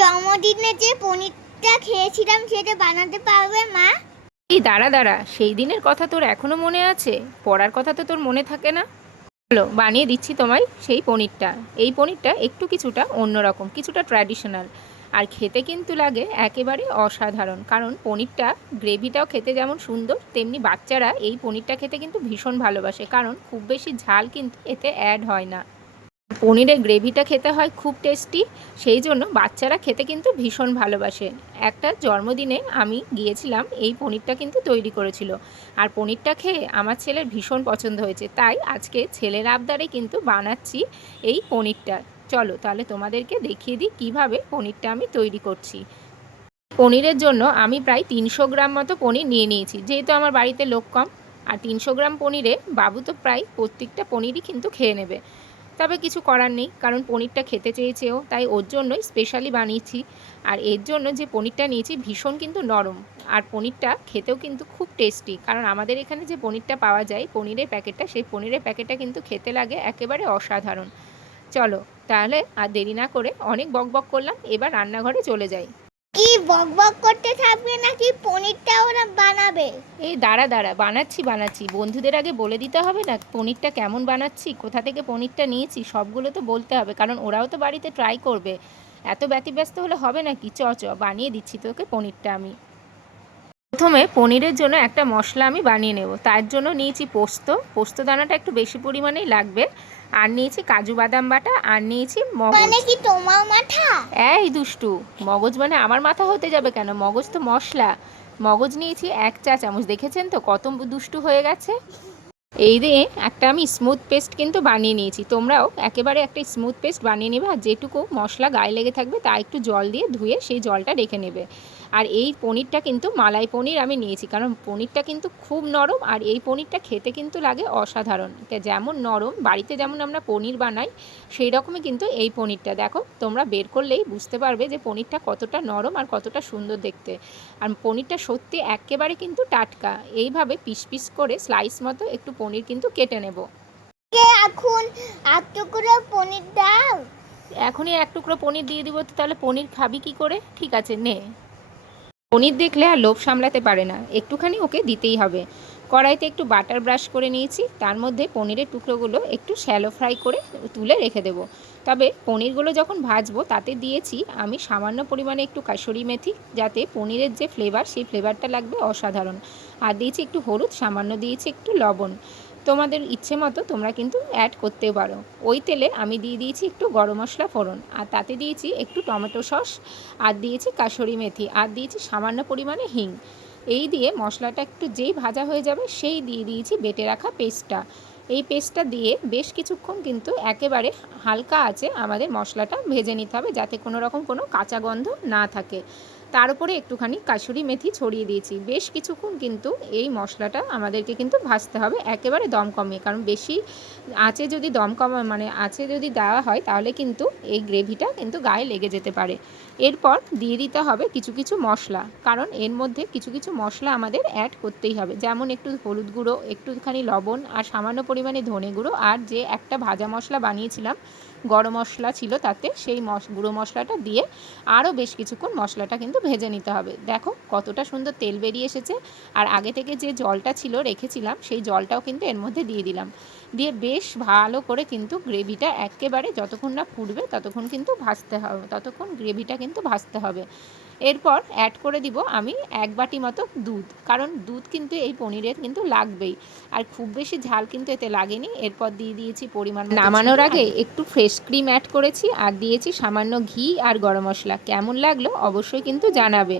জন্মদিনে যে পনিরটা খেয়েছিলাম সেটা বানাতে পারবে মা? এই দাঁড়া দাঁড়া, সেই দিনের কথা তোর এখনও মনে আছে? পড়ার কথা তো তোর মনে থাকে না? চলো, বানিয়ে দিচ্ছি তোমায় সেই পনিরটা। এই পনিরটা একটু কিছুটা অন্যরকম কিছুটা ট্র্যাডিশনাল। আর খেতে কিন্তু লাগে একেবারে অসাধারণ, কারণ পনিরটা, গ্রেভিটাও খেতে যেমন সুন্দর, তেমনি বাচ্চারা এই পনিরটা খেতে কিন্তু ভীষণ ভালোবাসে, কারণ খুব বেশি ঝাল কিন্তু এতে অ্যাড হয় না। পনিরের গ্রেভিটা খেতে হয় খুব টেস্টি, সেই জন্য বাচ্চারা খেতে কিন্তু ভীষণ ভালোবাসে। একটা জন্মদিনে আমি গিয়েছিলাম, এই পনিরটা কিন্তু তৈরি করেছিল। আর পনিরটা খেয়ে আমার ছেলের ভীষণ পছন্দ হয়েছে, তাই আজকে ছেলের আবদারে কিন্তু বানাচ্ছি এই পনিরটা। চলো তাহলে তোমাদেরকে দেখিয়ে দিই কীভাবে পনিরটা আমি তৈরি করছি। পনিরের জন্য আমি প্রায় তিনশো গ্রাম মতো পনির নিয়ে নিয়েছি, যেহেতু আমার বাড়িতে লোক কম। আর তিনশো গ্রাম পনিরে বাবু তো প্রায় প্রত্যেকটা পনিরই কিন্তু খেয়ে নেবে। তবে কিছু করার নেই, কারণ পনিরটা খেতে চেয়েছেও, তাই ওর জন্যই স্পেশালি বানিয়েছি। আর এর জন্য যে পনিরটা নিয়েছি ভীষণ কিন্তু নরম। আর পনিরটা খেতেও কিন্তু খুব টেস্টি কারণ আমাদের এখানে যে পনিরটা পাওয়া যায়, পনিরের প্যাকেটটা, সেই পনিরের প্যাকেটটা কিন্তু খেতে লাগে একেবারে অসাধারণ। চলো, তাহলে আর দেরি না করে অনেক বক বক করলাম, এবার রান্নাঘরে চলে যাই। কি বক বক করতে থাকবে নাকি পনিরটা ওরা বানাবে? এই দাঁড়া দাঁড়া, বানাচ্ছি বানাচ্ছি। বন্ধুদের আগে বলে দিতে হবে না পনিরটা কেমন বানাচ্ছি, কোথা থেকে পনিরটা নিয়েছি, সবগুলো তো বলতে হবে, কারণ ওরাও তো বাড়িতে ট্রাই করবে। এত ব্যতিব্যস্ত হলে হবে না কি চ চ, বানিয়ে দিচ্ছি তোকে পনিরটা আমি। প্রথমে পনিরের জন্য একটা মশলা আমি বানিয়ে নেব। তার জন্য নিয়েছি পোস্ত। পোস্ত দানাটা একটু বেশি পরিমাণেই লাগবে। আর নিয়েছি কাজু বাদাম বাটা আর নিয়েছি মগজ। মানে কি তোমার মাথা? এই দুষ্টু মগজ মানে আমার মাথা হতে যাবে কেন? মগজ তো মশলা। মগজ নিয়েছি এক চা চামচ দেখেছেন তো কত দুষ্টু হয়ে গেছে? এই দিয়ে একটা আমি স্মুথ পেস্ট কিন্তু বানিয়ে নিয়েছি। তোমরাও একেবারে একটা স্মুথ পেস্ট বানিয়ে নেবে আর যেটুকু মশলা গায়ে লেগে থাকবে তা একটু জল দিয়ে ধুয়ে সেই জলটা রেখে নেবে। আর এই পনিরটা কিন্তু মালাই পনির আমি নিয়েছি, কারণ পনিরটা কিন্তু খুব নরম আর এই পনিরটা খেতে কিন্তু লাগে অসাধারণ। যেমন নরম, বাড়িতে যেমন আমরা পনির বানাই সেই রকমই কিন্তু এই পনিরটা। দেখো, তোমরা বের করলেই বুঝতে পারবে যে পনিরটা কতটা নরম আর কতটা সুন্দর দেখতে। আর পনিরটা সত্যি একেবারে কিন্তু টাটকা। এইভাবে পিস পিস করে স্লাইস মতো একটু পনির কিন্তু কেটে নেব। কে এখন এক টুকরো পনির দাও। এখনই এক টুকরো পনির দিয়ে দিব তো তাহলে পনির খাবি কি করে? ঠিক আছে নে। পনির দেখলে আর লোভ সামলাতে পারে না একটুখানি ওকে দিতেই হবে। কড়াইতে একটু বাটার ব্রাশ করে নিয়েছি। তার মধ্যে পনিরের টুকরোগুলো একটু শ্যালো ফ্রাই করে তুলে রেখে দেবো। তবে পনিরগুলো যখন ভাজবো, তাতে দিয়েছি আমি সামান্য পরিমাণে একটু কাসুরি মেথি, যাতে পনিরের যে ফ্লেভার, সেই ফ্লেভারটা লাগবে অসাধারণ। আর দিয়েছি একটু হলুদ, সামান্য দিয়েছি একটু লবণ। তোমাদের ইচ্ছে মতো তোমরা কিন্তু অ্যাড করতে পারো। ওই তেলে আমি দিয়ে দিয়েছি একটু গরম মশলা ফোড়ন, আর তাতে দিয়েছি একটু টমেটো সস, আর দিয়েছি কাসুরি মেথি, আর দিয়েছি সামান্য পরিমাণে হিং। এই দিয়ে মশলাটা একটু যেই ভাজা হয়ে যাবে সেই দিয়ে দিয়েছি বেটে রাখা পেস্টটা। এই পেস্টটা দিয়ে বেশ কিছুক্ষণ কিন্তু একেবারে হালকা আছে, আমাদের মশলাটা ভেজে নিতে হবে যাতে কোনো রকম কোনো কাঁচা গন্ধ না থাকে। তার উপরে একটুখানি কাসুরি মেথি ছড়িয়ে দিয়েছি। বেশ কিছুক্ষণ কিন্তু এই মশলাটা আমাদেরকে কিন্তু ভাজতে হবে একেবারে দম কমিয়ে। কারণ বেশি আঁচে যদি দম কমা মানে আঁচে যদি দেওয়া হয় তাহলে কিন্তু এই গ্রেভিটা কিন্তু গায়ে লেগে যেতে পারে। এরপর দিয়ে দিতে হবে কিছু কিছু মশলা। কারণ এর মধ্যে কিছু কিছু মশলা আমাদের অ্যাড করতেই হবে। যেমন একটু হলুদ গুঁড়ো, একটুখানি লবণ আর সামান্য পরিমাণে ধনে গুঁড়ো। আর যে একটা ভাজা মশলা বানিয়েছিলাম গরম মশলা ছিল তাতে, সেই মশ, গুঁড়ো মশলাটা দিয়ে আরও বেশ কিছুক্ষণ মশলাটা কিন্তু ভেজে নিতে হবে। দেখো কতটা সুন্দর তেল বেরিয়ে এসেছে। আর আগে থেকে যে জলটা ছিল রেখেছিলাম, সেই জলটাও কিন্তু এর মধ্যে দিয়ে দিলাম। দিয়ে বেশ ভালো করে কিন্তু গ্রেভিটা একেবারে যতক্ষণ না ফুটবে, ততক্ষণ কিন্তু ভাজতে হবে ততক্ষণ গ্রেভিটা কিন্তু ভাজতে হবে। এরপর অ্যাড করে দিব আমি এক বাটি মতো দুধ। কারণ দুধ কিন্তু এই পনিরের কিন্তু লাগবেই। আর খুব বেশি ঝাল কিন্তু এতে লাগেনি। এরপর দিয়ে দিয়েছি পরিমাণ নামানোর আগে একটু ফ্রেশ ক্রিম অ্যাড করেছি আর দিয়েছি সামান্য ঘি আর গরম মশলা। কেমন লাগল অবশ্যই কিন্তু জানাবে।